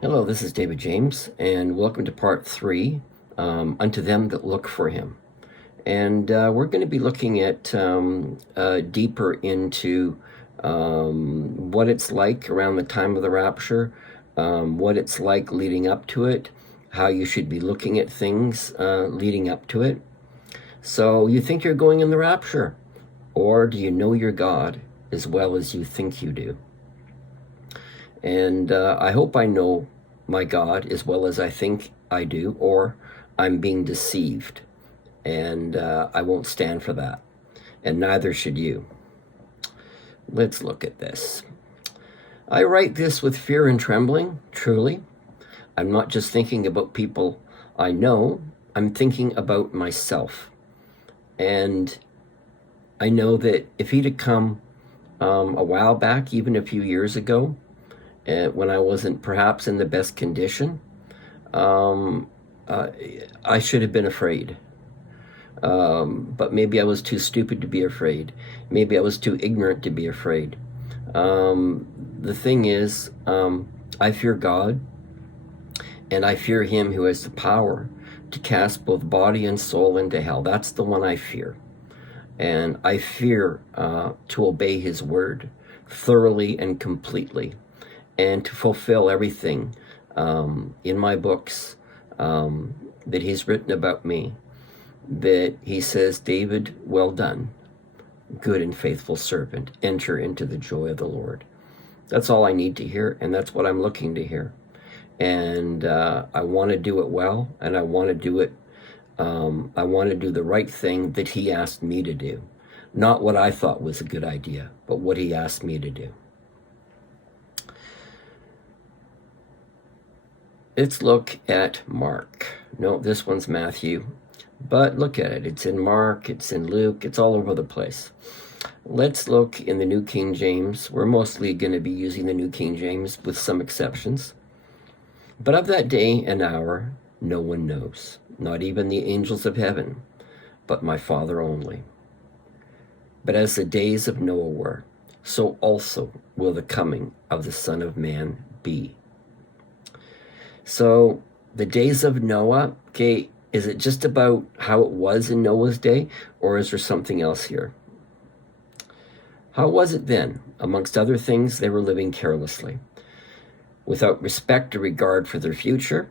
Hello, this is David James, and welcome to part 3, Unto Them That Look for Him. And we're going to be looking at deeper into what it's like around the time of the rapture, what it's like leading up to it, how you should be looking at things leading up to it. So you think you're going in the rapture, or do you know your God as well as you think you do? And I hope I know my God as well as I think I do, or I'm being deceived. And I won't stand for that. And neither should you. Let's look at this. I write this with fear and trembling, truly. I'm not just thinking about people I know. I'm thinking about myself. And I know that if he'd have come a while back, even a few years ago, when I wasn't perhaps in the best condition, I should have been afraid. But maybe I was too stupid to be afraid. Maybe I was too ignorant to be afraid. The thing is, I fear God, and I fear him who has the power to cast both body and soul into hell. That's the one I fear. And I fear to obey his word thoroughly and completely, and to fulfill everything in my books that he's written about me, that he says, David, well done, good and faithful servant, enter into the joy of the Lord. That's all I need to hear, and that's what I'm looking to hear. And I want to do it well, and I want to do it, I want to do the right thing that he asked me to do. Not what I thought was a good idea, but what he asked me to do. Let's look at Mark. No, this one's Matthew, but look at it. It's in Mark, it's in Luke, it's all over the place. Let's look in the New King James. We're mostly going to be using the New King James with some exceptions. But of that day and hour, no one knows, not even the angels of heaven, but my Father only. But as the days of Noah were, so also will the coming of the Son of Man be. So the days of Noah, okay, is it just about how it was in Noah's day, or is there something else here? How was it then? Amongst other things, they were living carelessly, without respect or regard for their future,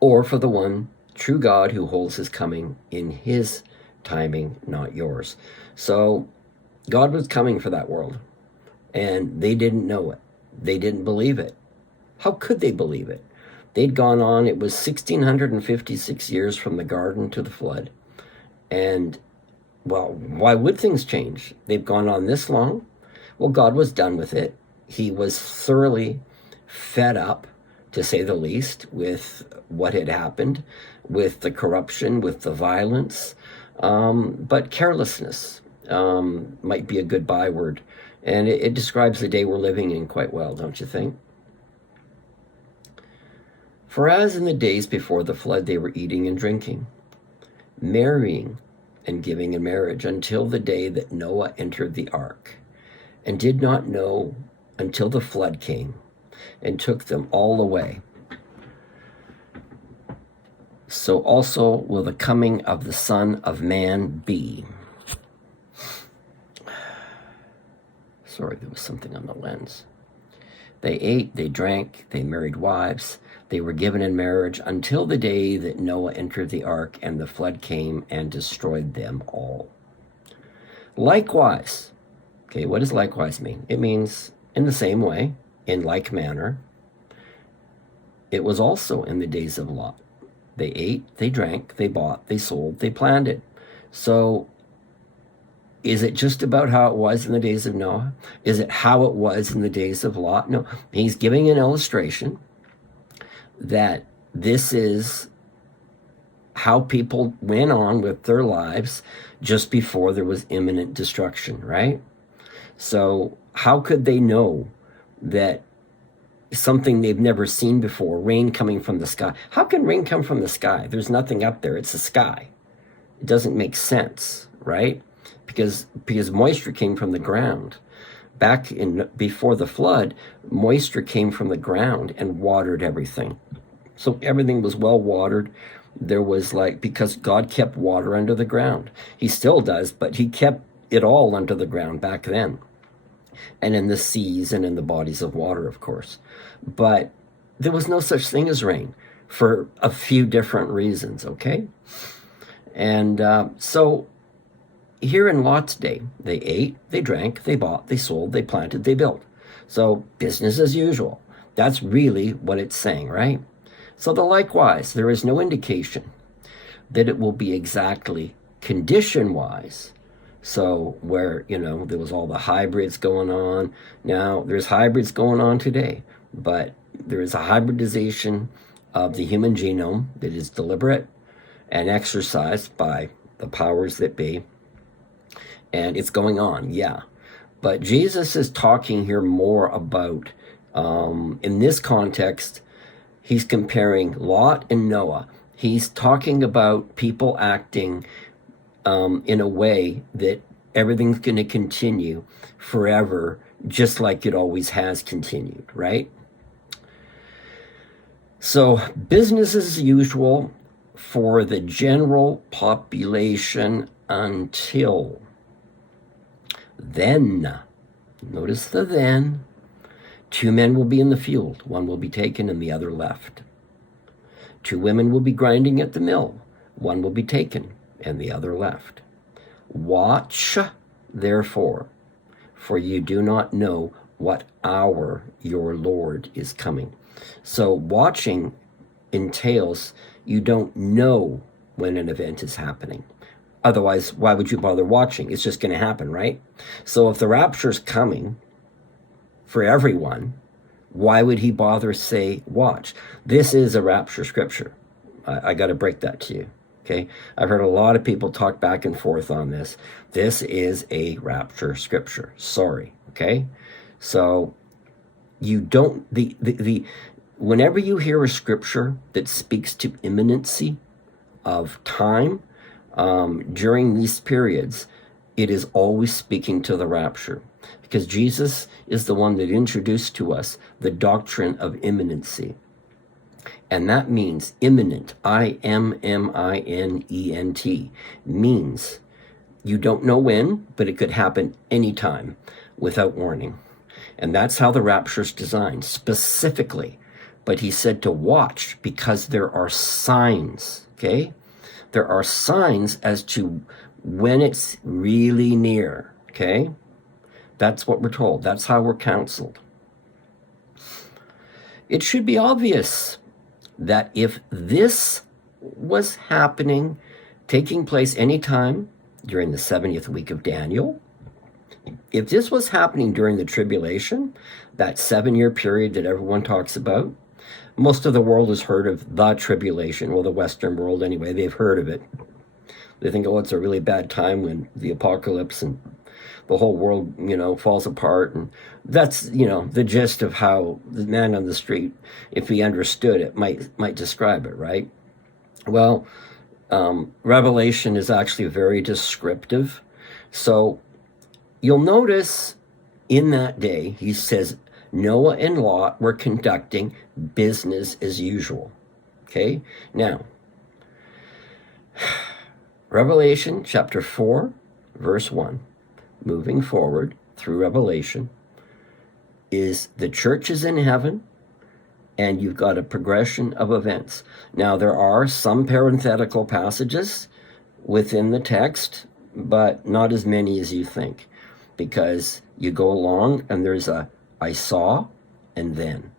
or for the one true God who holds his coming in his timing, not yours. So God was coming for that world, and they didn't know it. They didn't believe it. How could they believe it? They'd gone on, it was 1,656 years from the garden to the flood. And, well, why would things change? They've gone on this long. Well, God was done with it. He was thoroughly fed up, to say the least, with what had happened, with the corruption, with the violence. But carelessness might be a good byword. And it describes the day we're living in quite well, don't you think? For as in the days before the flood they were eating and drinking, marrying and giving in marriage, until the day that Noah entered the ark, and did not know until the flood came and took them all away. So also will the coming of the Son of Man be. Sorry, there was something on the lens. They ate, they drank, they married wives, they were given in marriage until the day that Noah entered the ark, and the flood came and destroyed them all. Likewise, okay, what does likewise mean? It means in the same way, in like manner. It was also in the days of Lot. They ate, they drank, they bought, they sold, they planted. So is it just about how it was in the days of Noah? Is it how it was in the days of Lot? No, he's giving an illustration that this is how people went on with their lives just before there was imminent destruction, right? So how could they know that something they've never seen before, rain coming from the sky? How can rain come from the sky? There's nothing up there. It's the sky. It doesn't make sense, right? Because moisture came from the ground. Back in before the flood, moisture came from the ground and watered everything. So everything was well watered. There was because God kept water under the ground. He still does, but he kept it all under the ground back then. And in the seas and in the bodies of water, of course. But there was no such thing as rain for a few different reasons, okay? And so here in Lot's day, they ate, they drank, they bought, they sold, they planted, they built. So business as usual. That's really what it's saying, right? So likewise, there is no indication that it will be exactly condition-wise. So where, there was all the hybrids going on. Now, there's hybrids going on today, but there is a hybridization of the human genome that is deliberate and exercised by the powers that be. And it's going on, yeah. But Jesus is talking here more about, in this context, he's comparing Lot and Noah. He's talking about people acting in a way that everything's going to continue forever, just like it always has continued, right? So business as usual for the general population until then. Notice the then. 2 men will be in the field. One will be taken and the other left. 2 women will be grinding at the mill. One will be taken and the other left. Watch, therefore, for you do not know what hour your Lord is coming. So watching entails you don't know when an event is happening. Otherwise, why would you bother watching? It's just going to happen, right? So if the rapture's coming for everyone, why would he bother say watch? This is a rapture scripture. I got to break that to you. Okay, I've heard a lot of people talk back and forth on this. This is a rapture scripture. Sorry. Okay, so you don't whenever you hear a scripture that speaks to imminency of time during these periods, it is always speaking to the rapture, because Jesus is the one that introduced to us the doctrine of imminency. And that means imminent, I-M-M-I-N-E-N-T, means you don't know when, but it could happen anytime without warning. And that's how the rapture is designed, specifically. But he said to watch because there are signs, okay? There are signs as to when it's really near, okay? That's what we're told. That's how we're counseled. It should be obvious that if this was happening, taking place anytime during the 70th week of Daniel, if this was happening during the tribulation, that 7-year period that everyone talks about, most of the world has heard of the tribulation, well, the Western world anyway, they've heard of it. They think, oh, it's a really bad time when the apocalypse and the whole world, falls apart. And that's, the gist of how the man on the street, if he understood it, might describe it, right? Well, Revelation is actually very descriptive. So you'll notice in that day, he says, Noah and Lot were conducting business as usual. Okay? Now, Revelation chapter 4, verse 1, moving forward through Revelation, is the church is in heaven, and you've got a progression of events. Now, there are some parenthetical passages within the text, but not as many as you think, because you go along and there's a I saw, and then.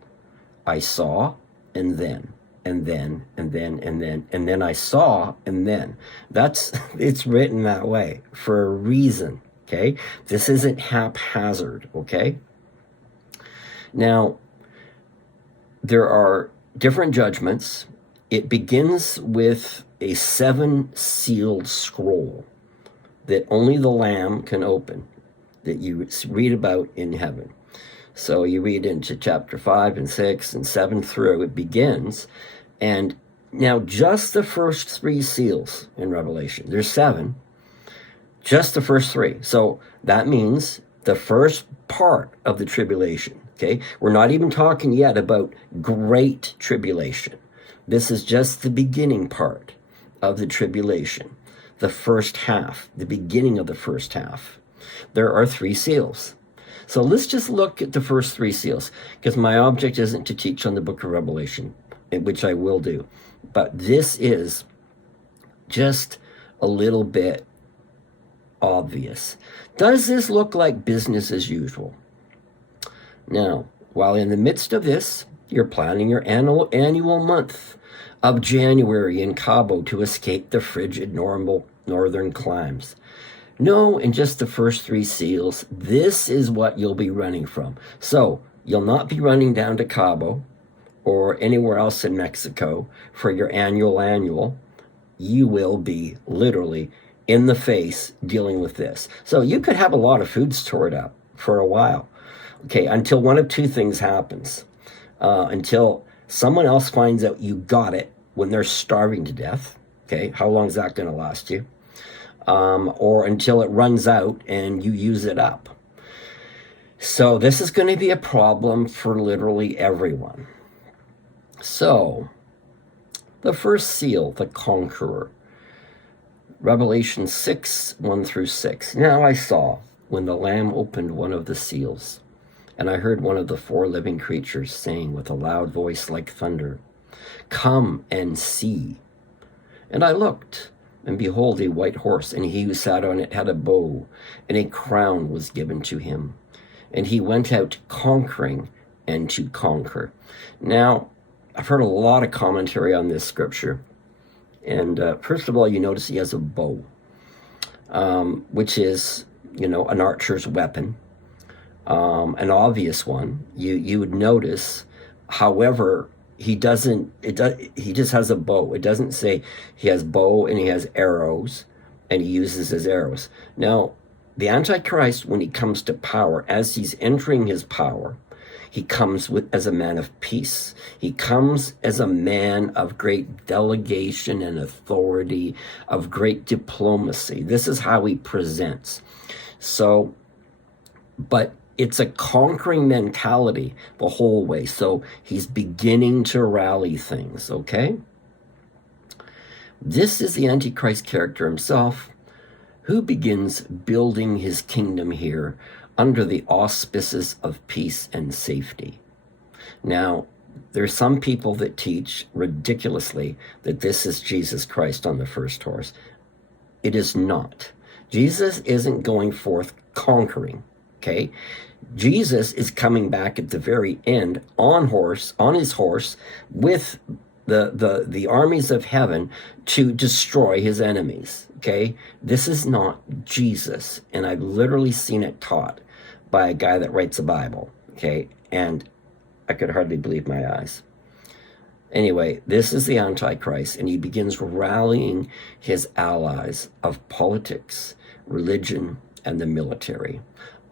I saw, and then. And then, and then, and then. And then I saw, and then. It's written that way for a reason, okay? This isn't haphazard, okay? Now, there are different judgments It begins with a 7-sealed scroll that only the Lamb can open, that you read about in heaven. So you read into chapter 5 and 6 and 7 through, it begins. And now just the first 3 seals in Revelation, there's 7, just the first 3. So that means the first part of the tribulation, okay? We're not even talking yet about great tribulation. This is just the beginning part of the tribulation, the first half, the beginning of the first half. There are 3 seals. So let's just look at the first 3 seals, because my object isn't to teach on the book of Revelation, which I will do. But this is just a little bit obvious. Does this look like business as usual? Now, while in the midst of this, you're planning your annual month of January in Cabo to escape the frigid northern climes. No, in just the first 3 seals, this is what you'll be running from. So you'll not be running down to Cabo or anywhere else in Mexico for your annual. You will be literally in the face dealing with this. So you could have a lot of food stored up for a while, okay, until one of 2 things happens. Until someone else finds out you got it when they're starving to death, okay? How long is that going to last you? Or until it runs out and you use it up. So this is going to be a problem for literally everyone. So the first seal, the conqueror. Revelation 6, 1 through 6. Now I saw when the Lamb opened one of the seals, and I heard one of the 4 living creatures saying with a loud voice like thunder, "Come and see." And I looked, and behold, a white horse, and he who sat on it had a bow, and a crown was given to him. And he went out conquering and to conquer. Now, I've heard a lot of commentary on this scripture. And first of all, you notice he has a bow, which is, an archer's weapon, an obvious one. You would notice, however, he just has a bow. It doesn't say he has bow and he has arrows and he uses his arrows. Now, the Antichrist, when he comes to power, as he's entering his power, he comes as a man of peace. He comes as a man of great delegation and authority, of great diplomacy. This is how he presents. So, but it's a conquering mentality the whole way. So he's beginning to rally things, okay? This is the Antichrist character himself, who begins building his kingdom here under the auspices of peace and safety. Now, there's some people that teach ridiculously that this is Jesus Christ on the first horse. It is not. Jesus isn't going forth conquering, okay? Jesus is coming back at the very end on his horse with the armies of heaven to destroy his enemies, okay? This is not Jesus, and I've literally seen it taught by a guy that writes a Bible, okay? And I could hardly believe my eyes. Anyway, this is the Antichrist, and he begins rallying his allies of politics, religion, and the military,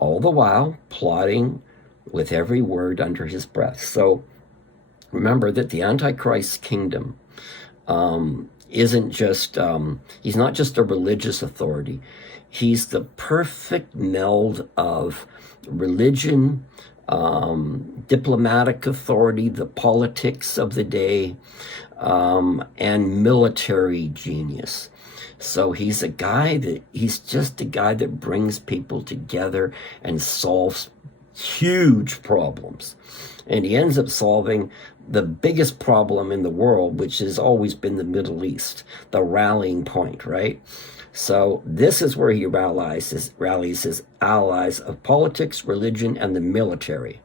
all the while plotting with every word under his breath. So remember that the Antichrist's kingdom isn't just, he's not just a religious authority. He's the perfect meld of religion, diplomatic authority, the politics of the day, and military genius. So he's just a guy that brings people together and solves huge problems. And he ends up solving the biggest problem in the world, which has always been the Middle East, the rallying point, right? So this is where he rallies his allies of politics, religion, and the military,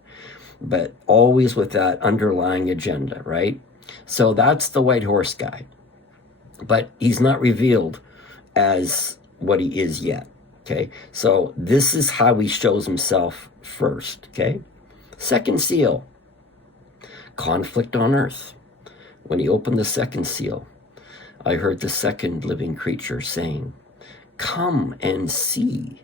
but always with that underlying agenda, right? So that's the white horse guy. But he's not revealed as what he is yet, okay? So this is how he shows himself first, okay? Second seal, conflict on earth. When he opened the second seal, I heard the second living creature saying, "Come and see."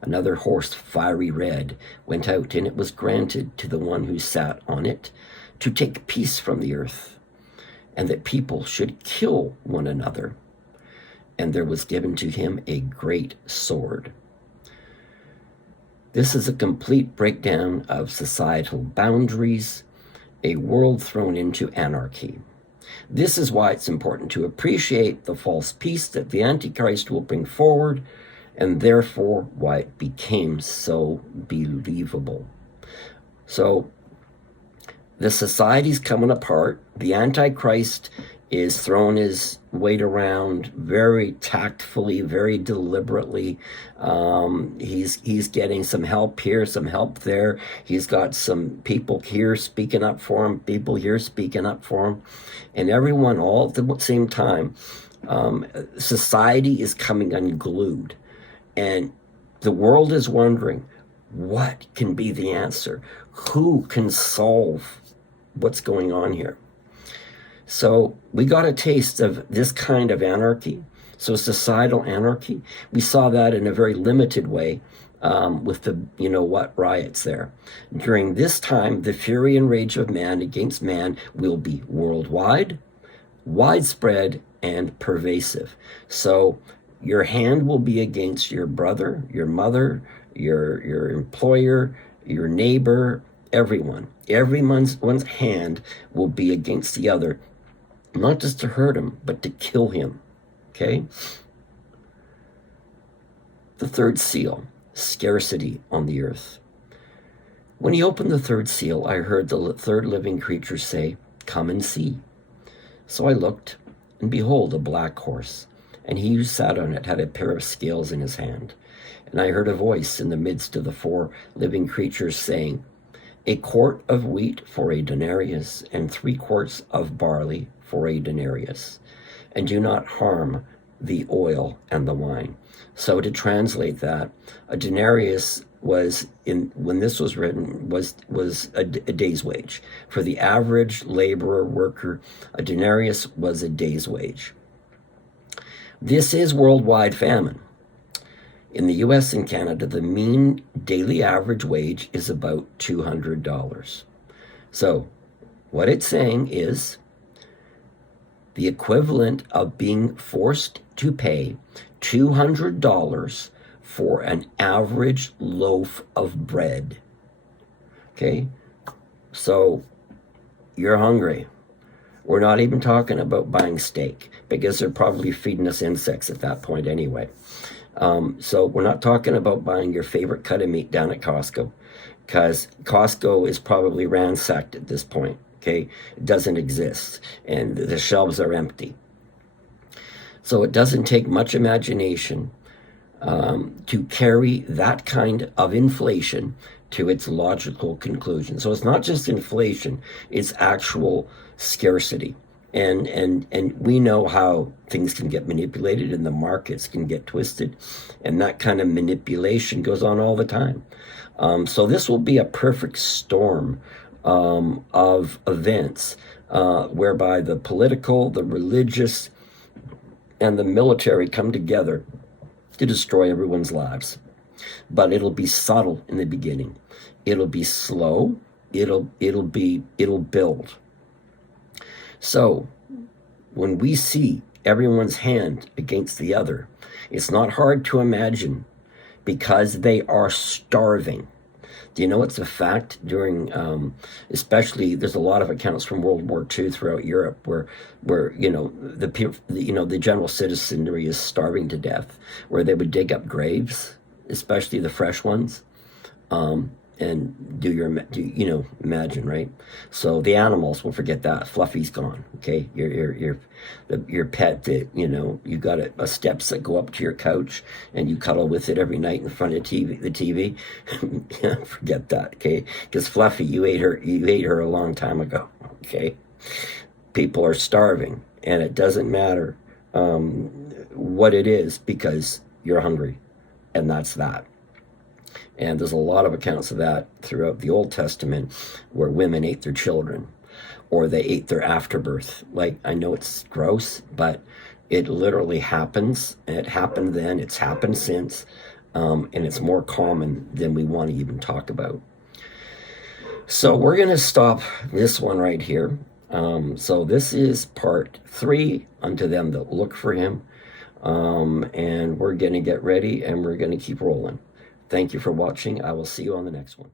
Another horse, fiery red, went out, and it was granted to the one who sat on it to take peace from the earth, and that people should kill one another. And there was given to him a great sword. This is a complete breakdown of societal boundaries, a world thrown into anarchy. This is why it's important to appreciate the false peace that the Antichrist will bring forward, and therefore why it became so believable. So the society's coming apart. The Antichrist is throwing his weight around very tactfully, very deliberately. He's getting some help here, some help there. He's got some people here speaking up for him, people here speaking up for him, and everyone all at the same time. Society is coming unglued, and the world is wondering, what can be the answer? Who can solve what's going on here? So we got a taste of this kind of anarchy. So societal anarchy, we saw that in a very limited way with the riots there. During this time, the fury and rage of man against man will be worldwide, widespread, and pervasive. So your hand will be against your brother, your mother, your employer, your neighbor, everyone. Everyone's hand will be against the other, not just to hurt him, but to kill him. Okay? The third seal, scarcity on the earth. When he opened the third seal, I heard the third living creature say, "Come and see." So I looked, and behold, a black horse, and he who sat on it had a pair of scales in his hand. And I heard a voice in the midst of the four living creatures saying, "A quart of wheat for a denarius, and 3 quarts of barley for a denarius, and do not harm the oil and the wine." So to translate that, a denarius when this was written, was a day's wage. For the average laborer worker, a denarius was a day's wage. This is worldwide famine. In the US and Canada, the mean daily average wage is about $200. So what it's saying is the equivalent of being forced to pay $200 for an average loaf of bread. Okay? So you're hungry. We're not even talking about buying steak, because they're probably feeding us insects at that point anyway. So we're not talking about buying your favorite cut of meat down at Costco, because Costco is probably ransacked at this point. Okay, it doesn't exist, and the shelves are empty. So it doesn't take much imagination to carry that kind of inflation to its logical conclusion. So it's not just inflation, it's actual scarcity. And we know how things can get manipulated and the markets can get twisted, and that kind of manipulation goes on all the time. So this will be a perfect storm of events whereby the political, the religious, and the military come together to destroy everyone's lives. But it'll be subtle in the beginning. It'll be slow. It'll build. So when we see everyone's hand against the other, it's not hard to imagine, because they are starving. Do you know it's a fact during, especially, there's a lot of accounts from World War II throughout Europe where the general citizenry is starving to death, where they would dig up graves, especially the fresh ones, and imagine, right? So the animals, will forget that. Fluffy's gone. Okay, your pet that you got a steps that go up to your couch and you cuddle with it every night in front of the TV. Forget that. Okay, because Fluffy, you ate her a long time ago. Okay, people are starving, and it doesn't matter what it is, because you're hungry, and that's that. And there's a lot of accounts of that throughout the Old Testament, where women ate their children. or they ate their afterbirth. Like, I know it's gross, but it literally happens. It happened then, it's happened since, and it's more common than we want to even talk about. So we're going to stop this one right here. So this is part 3, unto them that look for him. And we're going to get ready and we're going to keep rolling. Thank you for watching. I will see you on the next one.